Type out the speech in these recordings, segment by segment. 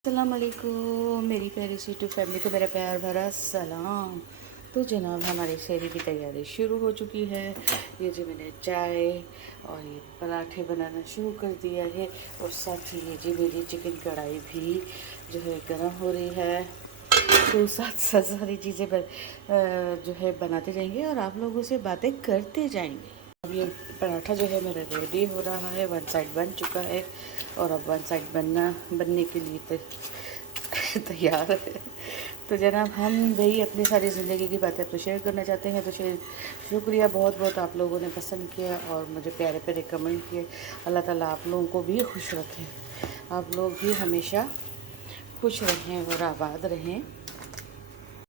अस्सलाम वालेकुम मेरी प्यारी सी टू फैमिली को मेरा प्यार भरा सलाम। तो जनाब हमारी शहरी की तैयारी शुरू हो चुकी है। ये जो मैंने चाय और ये पराठे बनाना शुरू कर दिया है और साथ ही ये जी मेरी चिकन कढ़ाई भी जो है गर्म हो रही है। तो साथ साथ सारी चीज़ें जो है बनाते जाएंगे और आप लोगों से बातें करते जाएंगे। अब ये पराठा जो है मेरा रेडी हो रहा है, वन साइड बन चुका है और अब वन साइड बनने के लिए तैयार है। तो जनाब हम वही अपनी सारी ज़िंदगी की बातें आपसे शेयर करना चाहते हैं। तो शुक्रिया बहुत बहुत आप लोगों ने पसंद किया और मुझे प्यारे प्यारे कमेंट किए। अल्लाह ताला आप लोगों को भी खुश रखें, आप लोग भी हमेशा खुश रहें और आबाद रहें।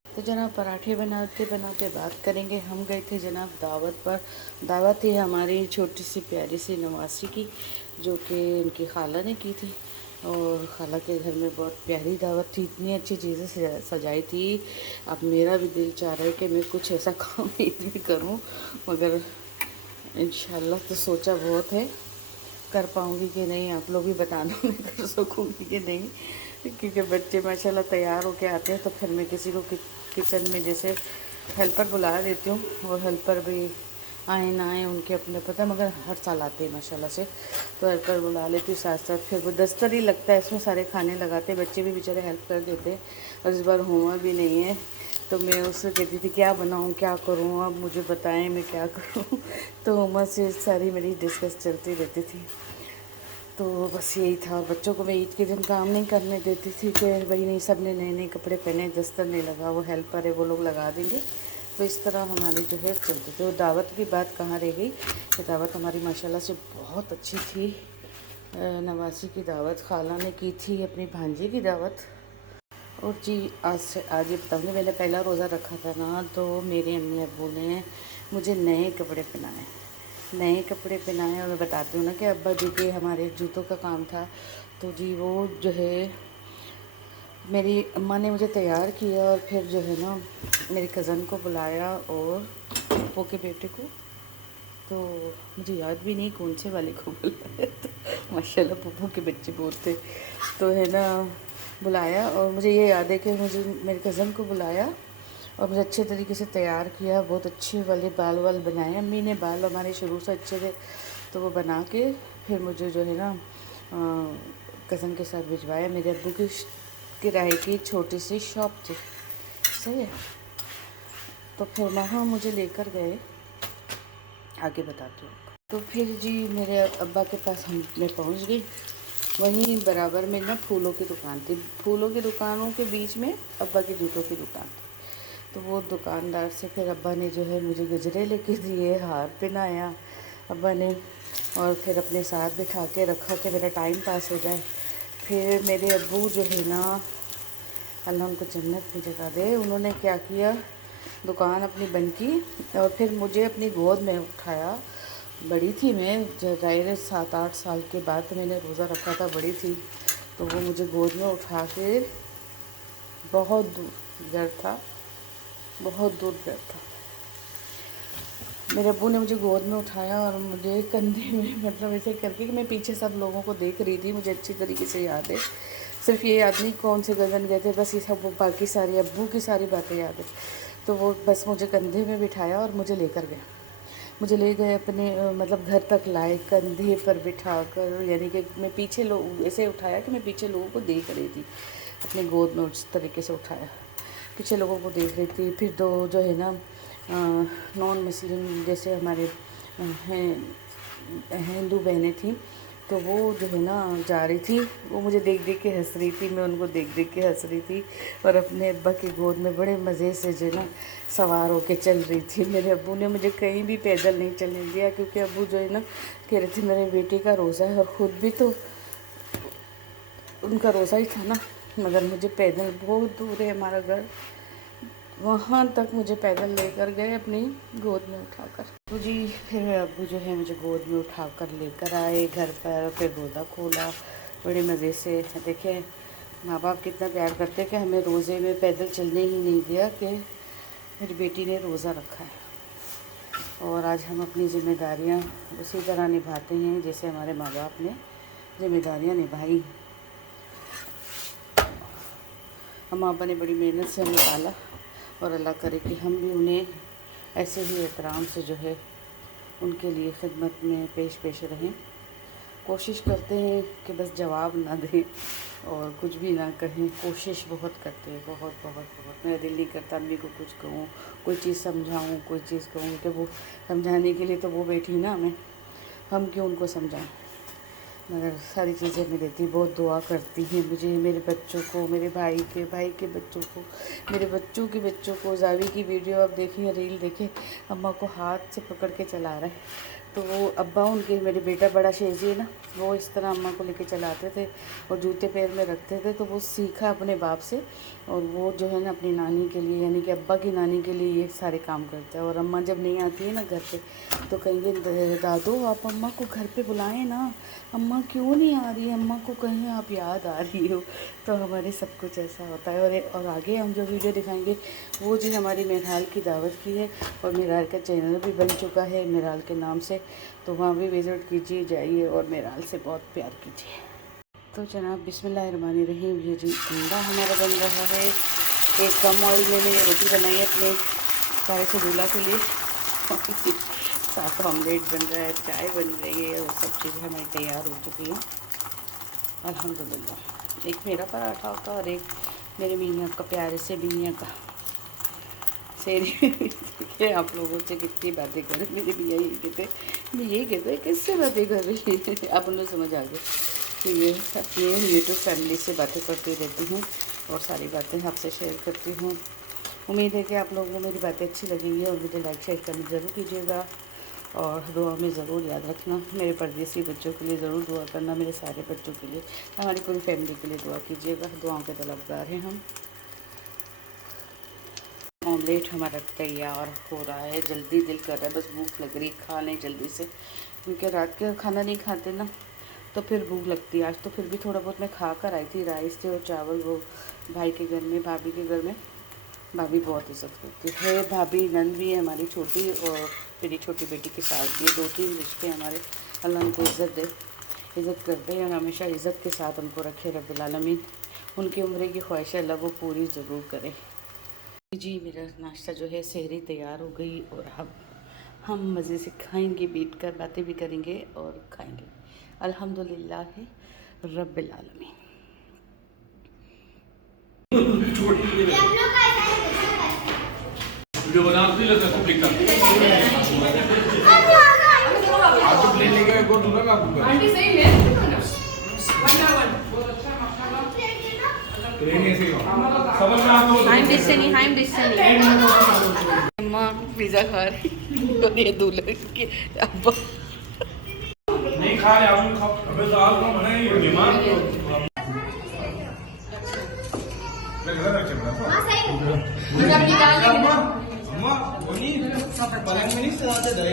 तो जनाब पराठे बनाते बनाते बात करेंगे। हम गए थे जनाब दावत पर। दावत थी हमारी छोटी सी प्यारी सी नवासी की, जो कि उनकी खाला ने की थी और खाला के घर में बहुत प्यारी दावत थी। इतनी अच्छी चीज़ें सजाई थी। अब मेरा भी दिल चाह रहा है कि मैं कुछ ऐसा काम ईद में करूं, मगर इंशाल्लाह तो सोचा बहुत है, कर पाऊँगी कि नहीं आप लोग भी बताना मैं कर सकूँगी कि नहीं। क्योंकि बच्चे माशाल्लाह तैयार होके आते हैं तो फिर मैं किसी को किचन में जैसे हेल्पर बुला देती हूँ और हेल्पर भी आए ना आए उनके अपने पता, मगर हर साल आते हैं माशाल्लाह से। तो हेल्पर बुला लेती हूँ साथ साथ, फिर वो दस्तर ही लगता है इसमें, सारे खाने लगाते, बच्चे भी बेचारे हेल्प कर देते हैं। और इस बार हुआ भी नहीं है तो मैं उससे कहती थी क्या बनाऊँ क्या करूँ, आप मुझे बताएं मैं क्या करूँ। तो उमा से सारी मेरी डिस्कस चलती रहती थी। तो बस यही था। और बच्चों को मैं ईद के दिन काम नहीं करने देती थी कि भाई नहीं सब ने नए नए कपड़े पहने, दस्तर नहीं लगा, वो हेल्पर है वो लोग लगा देंगे। तो इस तरह हमारी जो है चलती थी। और दावत की बात कहाँ रह गई, ये दावत हमारी माशाल्लाह से बहुत अच्छी थी। नवासी की दावत खाला ने की थी, अपनी भांजी की दावत। और जी आज ये बताऊँगी, मैंने पहला रोज़ा रखा था ना, तो मेरे अम्मी अब्बू ने मुझे नए कपड़े पहनाए, नए कपड़े पहनाए। और मैं बताती हूँ ना कि अब्बा जी के हमारे जूतों का काम था, तो जी वो जो है मेरी अम्मा ने मुझे तैयार किया और फिर जो है ना मेरी कज़न को बुलाया और पप्पू के बेटे को, तो मुझे याद भी नहीं कौन से वाले को बुलाया। तो माशाल्लाह पप्पू के बच्चे बहुत थे, तो है ना बुलाया। और मुझे ये याद है कि मुझे मेरी कज़न को बुलाया और मुझे अच्छे तरीके से तैयार किया, बहुत अच्छे वाले बाल वाल बनाए। अम्मी ने बाल हमारे शुरू से अच्छे थे, तो वो बना के फिर मुझे जो है ना कज़न के साथ भिजवाया। मेरे अब्बू की किराए की छोटी सी शॉप थी, सही है। तो फिर वहाँ मुझे लेकर गए, आगे बताती हूँ। तो फिर जी मेरे अब्बा के पास मैं पहुँच गई। वहीं बराबर में ना फूलों की दुकान थी, फूलों की दुकानों के बीच में अब्बा की जूतों की दुकान थी। तो वो दुकानदार से फिर अब्बा ने जो है मुझे गजरे लेके दिए, हार पहनाया अब्बा ने, और फिर अपने साथ बिठा के रखा कि मेरा टाइम पास हो जाए। फिर मेरे अब्बू जो है ना, अल्लाह उनको जन्नत में जगह दे, उन्होंने क्या किया, दुकान अपनी बंद की और फिर मुझे अपनी गोद में उठाया। बड़ी थी मैं, ज़ाहिर 7-8 साल के बाद तो मैंने रोज़ा रखा था, बड़ी थी। तो वो मुझे गोद में उठा के बहुत दूर घर था, बहुत दूर घर था, मेरे अब्बू ने मुझे गोद में उठाया और मुझे कंधे में मतलब ऐसे करके कि मैं पीछे सब लोगों को देख रही थी, मुझे अच्छी तरीके से याद है। सिर्फ ये याद नहीं कौन से गगन गए थे, बस ये सब वो बाकी सारी अब्बू की सारी बातें याद है। तो वो बस मुझे कंधे में बिठाया और मुझे लेकर गए, मुझे ले गए अपने मतलब घर तक लाए, कंधे पर बिठा कर, यानी कि मैं पीछे लोग ऐसे उठाया कि मैं पीछे लोगों को देख रही थी, अपने गोद में उस तरीके से उठाया, पीछे लोगों को देख रही थी। फिर दो जो है ना नॉन मुस्लिम जैसे हमारे हैं हिंदू बहनें थी, तो वो जो है ना जा रही थी, वो मुझे देख देख के हंस रही थी, मैं उनको देख देख के हंस रही थी और अपने अब्बा की गोद में बड़े मज़े से जो है ना सवार होके चल रही थी। मेरे अब्बू ने मुझे कहीं भी पैदल नहीं चलने दिया, क्योंकि अब्बू जो है ना कह रहे थे मेरे बेटे का रोज़ा है और ख़ुद भी तो उनका रोज़ा ही था ना, मगर मुझे पैदल, बहुत दूर है हमारा घर, वहाँ तक मुझे पैदल लेकर गए अपनी गोद में उठाकर। तो जी फिर अब्बू जो है मुझे गोद में उठाकर लेकर आए घर पर, फिर रोज़ा खोला बड़े मज़े से। देखिए माँ बाप कितना प्यार करते हैं कि हमें रोज़े में पैदल चलने ही नहीं दिया कि मेरी बेटी ने रोज़ा रखा है। और आज हम अपनी ज़िम्मेदारियाँ उसी तरह निभाते हैं जैसे हमारे माँ बाप ने ज़िम्मेदारियाँ निभाई। अम्मा अब्बा ने बड़ी मेहनत से हमें पाला और अल्लाह करे कि हम भी उन्हें ऐसे ही एहतराम से जो है उनके लिए खिदमत में पेश रहें। कोशिश करते हैं कि बस जवाब ना दें और कुछ भी ना कहें, कोशिश बहुत करते हैं, बहुत बहुत बहुत। मेरा दिल नहीं करता अम्मी को कुछ कहूँ, कोई चीज़ समझाऊँ, कोई चीज़ कहूँ कि वो समझाने के लिए तो वो बैठी ना हमें, हम क्यों उनको समझाएं। मगर सारी चीज़ें मैं देती, बहुत दुआ करती हैं मुझे, मेरे बच्चों को, मेरे भाई के बच्चों को, मेरे बच्चों के बच्चों को। जावी की वीडियो आप देखें, रील देखें, अम्मा को हाथ से पकड़ के चला रहा है। तो वो अब्बा उनके, मेरे बेटा बड़ा शेजी है ना, वो इस तरह अम्मा को लेके चलाते थे और जूते पैर में रखते थे। तो वो सीखा अपने बाप से और वो जो है ना अपनी नानी के लिए, यानी कि अब्बा की नानी के लिए ये सारे काम करता है। और अम्मा जब नहीं आती है ना घर पे तो कहेंगे दादो आप अम्मा को घर पे बुलाएं ना, अम्मा क्यों नहीं आ रही है, अम्मा को कहीं आप याद आ रही हो। तो हमारे सब कुछ ऐसा होता है। और आगे हम जो वीडियो दिखाएंगे वो जी हमारी मेराल की दावत की है और मेराल का चैनल भी बन चुका है मेराल के नाम से, तो वहाँ भी विज़िट कीजिए, जाइए और मेराल से बहुत प्यार कीजिए। तो जनाब बिस्मिल्लाहिर्रहमानिर्रहीम, ये जी अंडा हमारा बन रहा है। एक कम ऑयल में मैंने रोटी बनाई है अपने सारे से दूल्हा के लिए। साथ ऑमलेट बन रहा है, चाय बन रही है और सब चीज़ें हमारी तैयार हो चुकी हैं अल्हम्दुलिल्लाह। एक मेरा पराठा होता और एक मेरे मियाँ का, प्यारे से मियाँ का सेरी। आप लोगों से कितनी बातें करें, मेरे मियाँ यही कहते किससे बातें कर रही है। आप उन्हें समझ आ गए कि ये अपने यूट्यूब फैमिली से बातें करती रहती हूँ और सारी बातें आपसे शेयर करती हूँ। उम्मीद है कि आप लोगों को मेरी बातें अच्छी लगेंगी और मुझे लाइक शेयर करना ज़रूर कीजिएगा और दुआ में ज़रूर याद रखना। मेरे परदेसी बच्चों के लिए ज़रूर दुआ करना, मेरे सारे बच्चों के लिए, हमारी पूरी फैमिली के लिए दुआ कीजिएगा। दुआओं के तलबगार हैं हम। ऑमलेट हमारा तैयार हो रहा है, जल्दी दिल कर रहा है, बस भूख लग रही, खा लें जल्दी से, क्योंकि रात का खाना नहीं खाते ना तो फिर भूख लगती है। आज तो फिर भी थोड़ा बहुत मैं खा कर आई थी, राइस थे और चावल, वो भाई के घर में, भाभी के घर में। भाभी बहुत इज्जत करती है, भाभी नंद भी है हमारी छोटी और मेरी छोटी बेटी के साथ भी, 2-3 रिश्ते हमारे। अल्लाह उनको इज़्ज़त दे, इज़्ज़त करते हैं और हमेशा इज़्ज़त के साथ उनको रखे रब्बुल आलमीन। उनकी उम्र की ख्वाहिश अल्लाह वो पूरी ज़रूर करे। जी मेरा नाश्ता जो है सहरी तैयार हो गई और अब हम मज़े से खाएंगे, बैठ कर बातें भी करेंगे और खाएंगे अल्हम्दुलिल्लाह रब्बिल आलमीन। वीडियो बना के लेते हैं पब्लिक का। आप तो प्लेन लेके एक और दूंगा मैं आपको। आंटी सही है वन बहुत अच्छा माशाल्लाह। प्लेन ऐसे ही समझ में आप लोग। हाइम डिस्टनी अम्मा पिज़्ज़ा खा रही और ये दूल्हे के अब्बा नहीं खा रहे आप, खाओ। अबे दाल को बनाए ये मेहमान मैं घर रख चला था। हां सही है। अम्मा वो नहीं पलंग में नहीं सजाते दे।